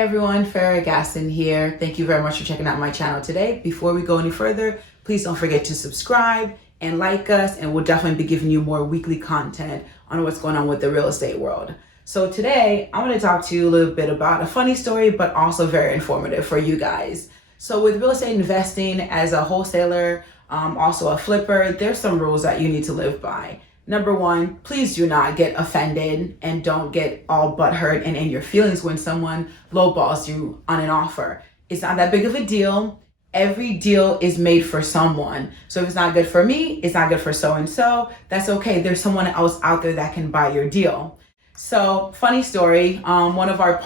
everyone, Farah here. Thank you very much for checking out my channel today. Before we go any further, please don't forget to subscribe and like us, and we'll definitely be giving you more weekly content on what's going on with the real estate world. So today, I'm going to talk to you a little bit about a funny story, but also very informative for you guys. So with real estate investing as a wholesaler, also a flipper, there's some rules that you need to live by. Number one, please do not get offended and don't get all butthurt and in your feelings when someone lowballs you on an offer. It's not that big of a deal. Every deal is made for someone. So if it's not good for me, it's not good for so-and-so. That's okay. There's someone else out there that can buy your deal. So funny story, two of our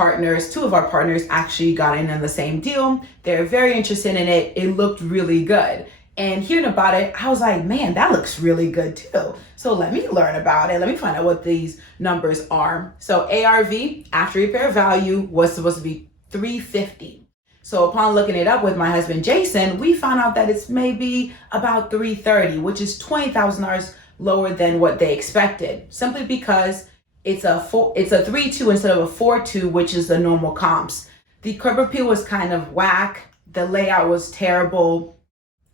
partners actually got in on the same deal. They're very interested in it. It looked really good. And hearing about it, I was like, man, that looks really good too. So let me learn about it. Let me find out what these numbers are. So ARV, after repair value, was supposed to be $350. So upon looking it up with my husband, Jason, we found out that it's maybe about $330, which is $20,000 lower than what they expected, simply because it's a 3.2 instead of a 4.2, which is the normal comps. The curb appeal was kind of whack. The layout was terrible.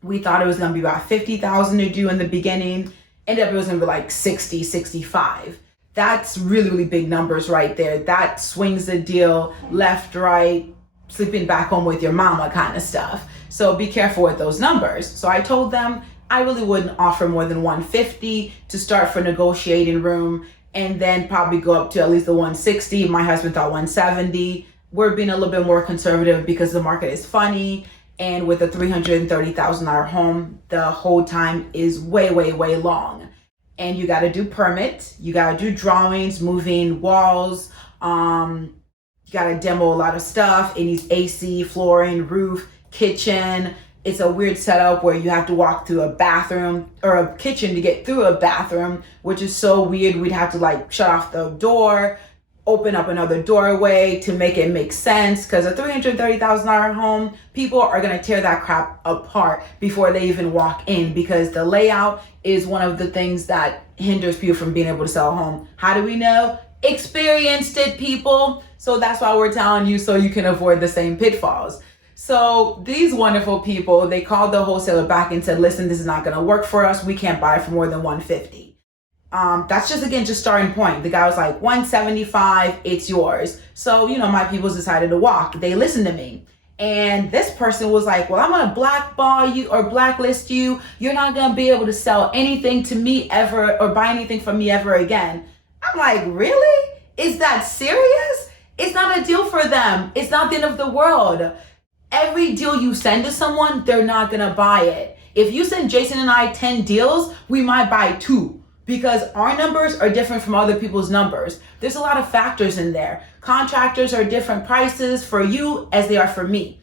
We thought it was going to be about $50,000 to do in the beginning. Ended up it was going to be like 60, 65. That's really, really big numbers right there. That swings the deal left, right, sleeping back home with your mama kind of stuff. So be careful with those numbers. So I told them I really wouldn't offer more than 150 to start for negotiating room, and then probably go up to at least the 160. My husband thought 170. We're being a little bit more conservative because the market is funny. And with a $330,000 home, the hold time is way, way, way long. And you got to do permits. You got to do drawings, moving walls. You got to demo a lot of stuff. It needs AC, flooring, roof, kitchen. It's a weird setup where you have to walk through a bathroom or a kitchen to get through a bathroom, which is so weird. We'd have to like shut off the door, open up another doorway to make it make sense, because a $330,000 home, people are going to tear that crap apart before they even walk in, because the layout is one of the things that hinders people from being able to sell a home. How do we know? Experienced it, people. So that's why we're telling you, so you can avoid the same pitfalls. So these wonderful people, they called the wholesaler back and said, listen, this is not going to work for us. We can't buy for more than 150. That's just starting point. The guy was like, 175, it's yours. So, my people decided to walk. They listened to me. And this person was like, well, I'm going to blackball you or blacklist you. You're not going to be able to sell anything to me ever or buy anything from me ever again. I'm like, really? Is that serious? It's not a deal for them. It's not the end of the world. Every deal you send to someone, they're not going to buy it. If you send Jason and I 10 deals, we might buy 2. Because our numbers are different from other people's numbers. There's a lot of factors in there. Contractors are different prices for you as they are for me.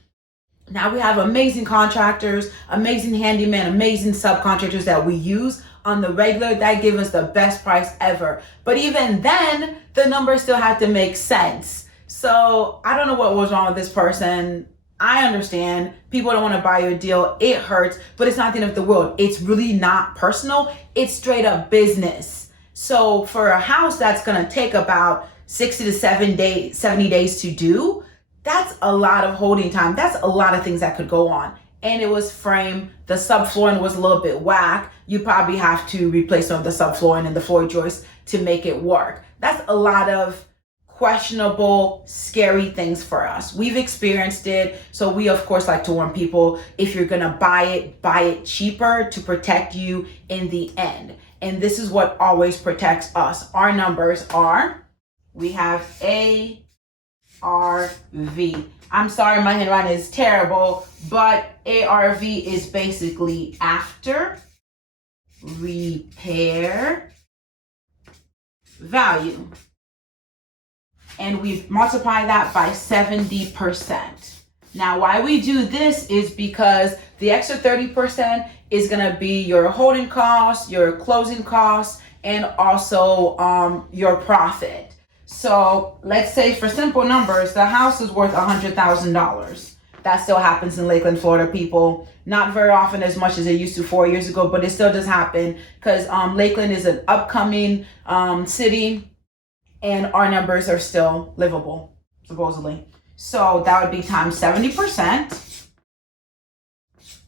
Now we have amazing contractors, amazing handyman, amazing subcontractors that we use on the regular that give us the best price ever. But even then, the numbers still have to make sense. So I don't know what was wrong with this person. I understand people don't want to buy your deal. It hurts, but it's not the end of the world. It's really not personal. It's straight up business. So for a house that's going to take about 60 to 70 days to do, that's a lot of holding time. That's a lot of things that could go on. And it was framed. The subflooring was a little bit whack. You probably have to replace some of the subflooring and the floor joists to make it work. That's a lot of questionable, scary things for us. We've experienced it. So we, of course, like to warn people, if you're going to buy it cheaper to protect you in the end. And this is what always protects us. Our numbers are, we have ARV. I'm sorry, my handwriting is terrible, but ARV is basically after repair value. And we multiply that by 70%. Now, why we do this is because the extra 30% is going to be your holding costs, your closing costs, and also your profit. So let's say for simple numbers, the house is worth $100,000. That still happens in Lakeland, Florida, people. Not very often as much as it used to 4 years ago, but it still does happen because Lakeland is an upcoming city. And our numbers are still livable, supposedly. So that would be times 70.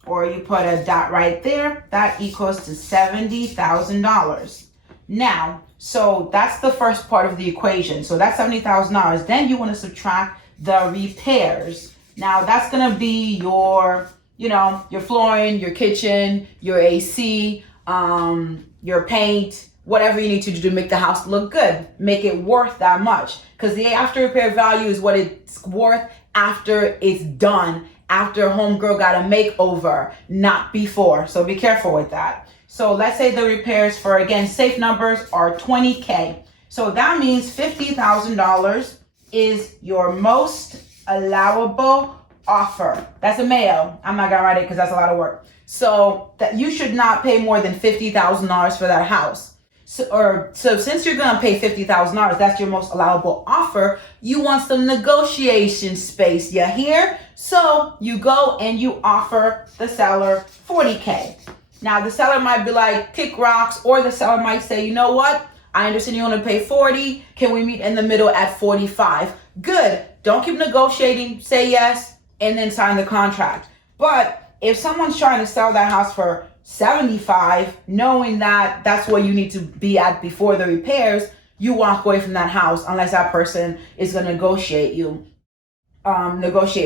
Or you put a dot right there, that equals to $70,000. Now, so that's the first part of the equation. So that's $70,000. Then you want to subtract the repairs. Now that's going to be your, your flooring, your kitchen, your AC, your paint, whatever you need to do to make the house look good. Make it worth that much. Because the after repair value is what it's worth after it's done, after homegirl got a makeover, not before. So be careful with that. So let's say the repairs for, again, safe numbers are $20K. So that means $50,000 is your most allowable offer. That's a mayo. I'm not gonna write it because that's a lot of work. So that you should not pay more than $50,000 for that house. So since you're gonna pay $50,000, that's your most allowable offer, you want some negotiation space, you hear? So you go and you offer the seller $40K. Now the seller might be like, kick rocks, or the seller might say, you know what? I understand you want to pay 40. Can we meet in the middle at 45? Good. Don't keep negotiating. Say yes and then sign the contract. But if someone's trying to sell that house for 75, knowing that that's where you need to be at before the repairs, you walk away from that house unless that person is going to negotiate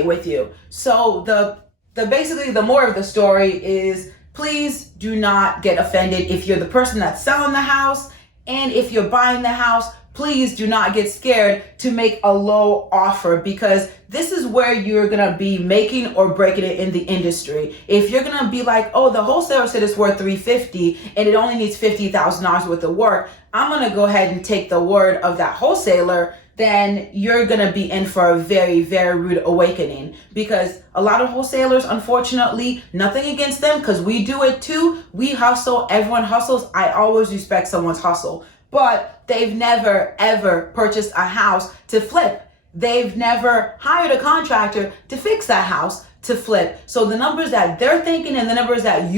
with you. So the basically the more of the story is, please do not get offended if you're the person that's selling the house, and if you're buying the house, please do not get scared to make a low offer, because this is where you're gonna be making or breaking it in the industry. If you're gonna be like, oh, the wholesaler said it's worth $350 and it only needs $50,000 worth of work, I'm gonna go ahead and take the word of that wholesaler, then you're gonna be in for a very, very rude awakening. Because a lot of wholesalers, unfortunately, nothing against them, because we do it too. We hustle, everyone hustles. I always respect someone's hustle. But they've never, ever purchased a house to flip. They've never hired a contractor to fix that house to flip. So the numbers that they're thinking and the numbers that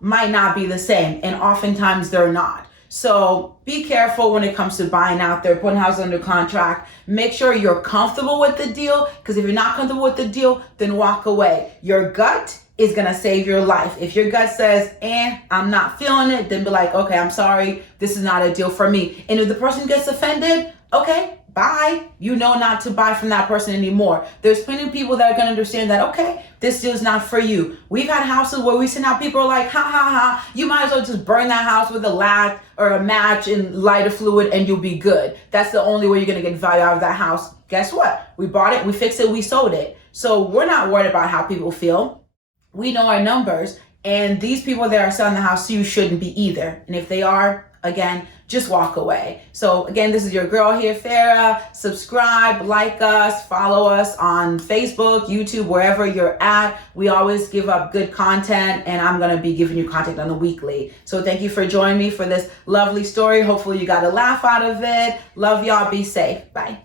might not be the same. And oftentimes they're not. So be careful when it comes to buying out there, putting houses under contract. Make sure you're comfortable with the deal, because if you're not comfortable with the deal, then walk away. Your gut is gonna save your life. If your gut says, I'm not feeling it, then be like, okay, I'm sorry, this is not a deal for me. And if the person gets offended, okay, bye. You know not to buy from that person anymore. There's plenty of people that are gonna understand that, okay, this deal's not for you. We've had houses where we send out people are like, ha ha ha, you might as well just burn that house with a latch or a match and lighter fluid and you'll be good. That's the only way you're gonna get value out of that house. Guess what? We bought it, we fixed it, we sold it. So we're not worried about how people feel. We know our numbers, and these people that are selling the house to you shouldn't be either. And if they are, again, just walk away. So again, this is your girl here, Farah. Subscribe, like us, follow us on Facebook, YouTube, wherever you're at. We always give up good content, and I'm gonna be giving you content on the weekly. So thank you for joining me for this lovely story. Hopefully you got a laugh out of it. Love y'all, be safe, bye.